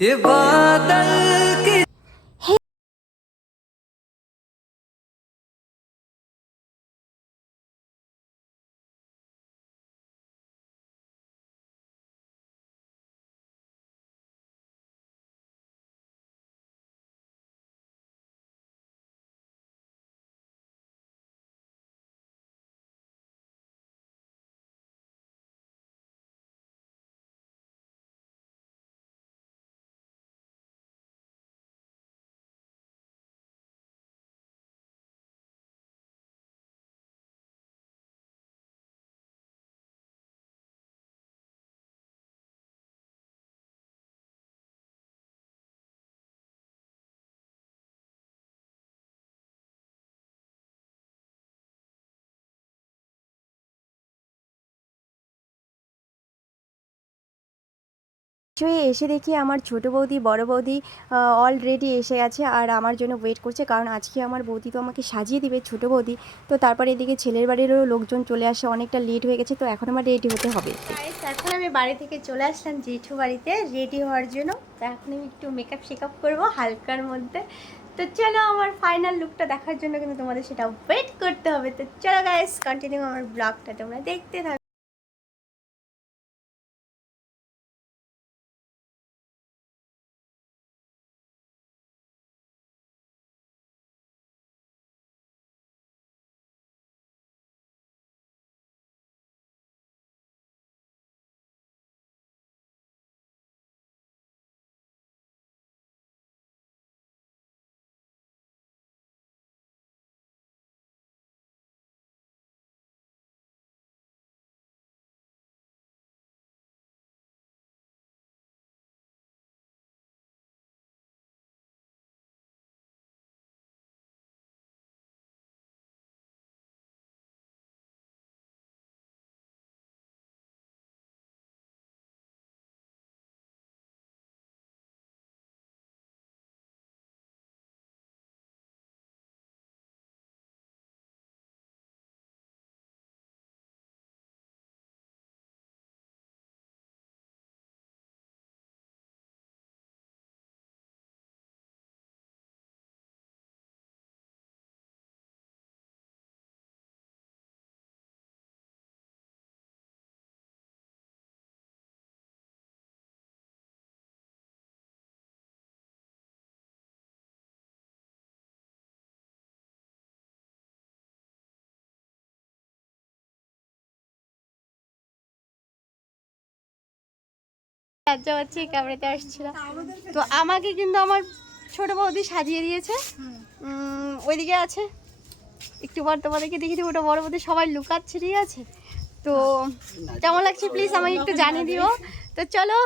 ये बादल की চুয়ে এসে দেখি আমার ছোটো বৌদি বড় বৌদি অলরেডি এসে গেছে আর আমার জন্য ওয়েট করছে, কারণ আজকে আমার বৌদি তো আমাকে সাজিয়ে দিবে, ছোটো বৌদি। তো তারপরে এদিকে ছেলের বাড়িরও লোকজন চলে আসে, অনেকটা লেট হয়ে গেছে, তো এখন আমার রেডি হতে হবে। এখন আমি বাড়ি থেকে চলে আসলাম জেঠু বাড়িতে রেডি হওয়ার জন্য। তো এখন আমি একটু মেকআপ করবো হালকার মধ্যে। তো চলো আমার ফাইনাল লুকটা দেখার জন্য কিন্তু তোমাদের সেটা ওয়েট করতে হবে। তো চলো গাইস, কন্টিনিউ আমার ব্লগটা তোমরা দেখতে থাকো। লজ্জা পাচ্ছি, ক্যামেরাতে আসছিলাম। তো আমাকে কিন্তু আমার ছোট বৌদি সাজিয়ে দিয়েছে। ওইদিকে আছে, একটু পর তোমাদেরকে দেখিয়ে দেবো, ওটা বড় বৌদি সবাই লুকাচ্ছে, ঠিক আছে? তো কেমন লাগছে প্লিজ আমাকে একটু জানিয়ে দিও। তো চলো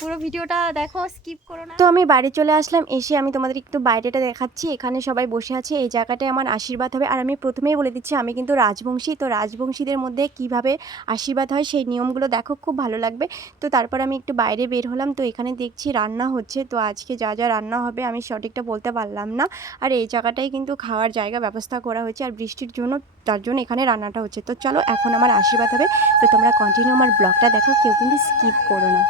পুরো ভিডিওটা দেখো, স্কিপ করো না। তো আমি বাড়ি চলে আসলাম, এসে আমি তোমাদের একটু বাইরেটা দেখাচ্ছি। এখানে সবাই বসে আছে, এই জায়গাটায় আমার আশীর্বাদ হবে। আর আমি প্রথমেই বলে দিচ্ছি আমি কিন্তু রাজবংশী। তো রাজবংশীদের মধ্যে কিভাবে আশীর্বাদ হয় সেই নিয়মগুলো দেখো, খুব ভালো লাগবে। তো তারপর আমি একটু বাইরে বের হলাম, তো এখানে দেখছি রান্না হচ্ছে। তো আজকে যা যা রান্না হবে আমি সঠিকটা বলতে পারলাম না। আর এই জায়গাটায় কিন্তু খাওয়ার জায়গা ব্যবস্থা করা হয়েছে, আর বৃষ্টির জন্য তার জন্য এখানে রান্নাটা হচ্ছে। তো চলো এখন আমার আশীর্বাদ হবে। তো তোমরা কন্টিনিউ আমার ব্লগটা দেখো, কেউ কিন্তু স্কিপ করো না।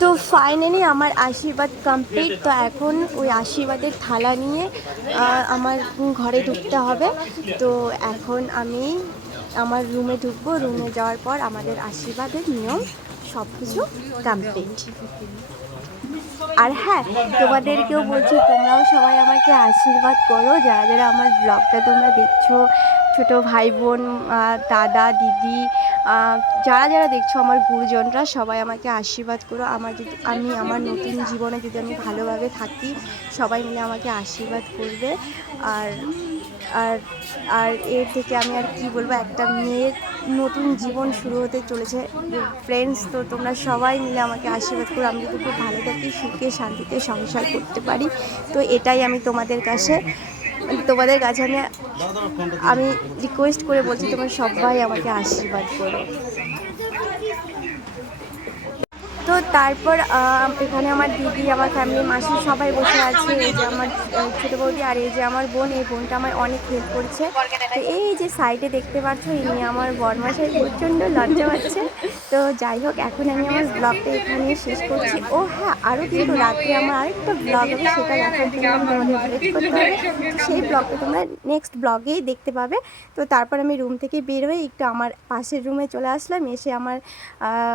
তো ফাইনালি আমার আশীর্বাদ কমপ্লিট। তো এখন ওই আশীর্বাদের থালা নিয়ে আমার ঘরে ঢুকতে হবে। তো এখন আমি আমার রুমে ঢুকবো। রুমে যাওয়ার পর আমাদের আশীর্বাদের নিয়ম সব কিছু কমপ্লিট। আর হ্যাঁ, তোমাদেরকেও বলছি তোমরাও সবাই আমাকে আশীর্বাদ করো, যারা যারা আমার ব্লগটা তোমরা দেখছো, ছোটো ভাই বোন, দাদা দিদি, যারা যারা দেখছো আমার গুরুজনরা, সবাই আমাকে আশীর্বাদ করো। আমি আমার নতুন জীবনে যদি আমি ভালোভাবে থাকি, সবাই মিলে আমাকে আশীর্বাদ করবে। আর আর আর এর থেকে আমি আর কি বলবো, একটা মেয়ের নতুন জীবন শুরু হতে চলেছে ফ্রেন্ডস। তো তোমরা সবাই মিলে আমাকে আশীর্বাদ করো, আমি যদি খুব ভালো থাকি, সুখে শান্তিতে সংসার করতে পারি। তো এটাই আমি তোমাদের কাছে আমি রিকোয়েস্ট করে বলছি, তোমরা সবাই আমাকে আশীর্বাদ করো। তো তারপর এখানে আমার দিদি, আমার ফ্যামিলির মাসি সবাই বসে আছে। এই যে আমার ছোটো বৌদি আর এই যে আমার বোন, এই বোনটা আমার অনেক হেল্প করছে। তো এই যে সাইডে দেখতে পাচ্ছ, ইনি আমার বরমাসাই, প্রচণ্ড লজ্জা পাচ্ছে। তো যাই হোক, এখন আমি আমার ব্লগটা এখানে শেষ করছি। ও হ্যাঁ, আরও কিন্তু রাত্রে আমার আরেকটা ব্লগ হবে, সেটা দেখার জন্য তোমাদের ওয়েট করতে হবে। সেই ব্লগটা তোমরা নেক্সট ব্লগেই দেখতে পাবে। তো তারপর আমি রুম থেকে বের হয়ে একটু আমার পাশের রুমে চলে আসলাম। এসে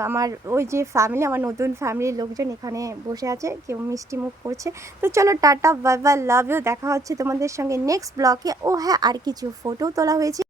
আমার ওই যে ফ্যামিলি, আমার নতুন ফ্যামিলির লোকজন এখানে বসে আছে, কেউ মিষ্টি মুখ করছে। তো চলো টাটা, বাই বাই, লাভ ইউ। দেখা হচ্ছে তোমাদের সঙ্গে নেক্সট ব্লগে। ও হ্যাঁ, আর কিছু ফটো তোলা হয়েছে।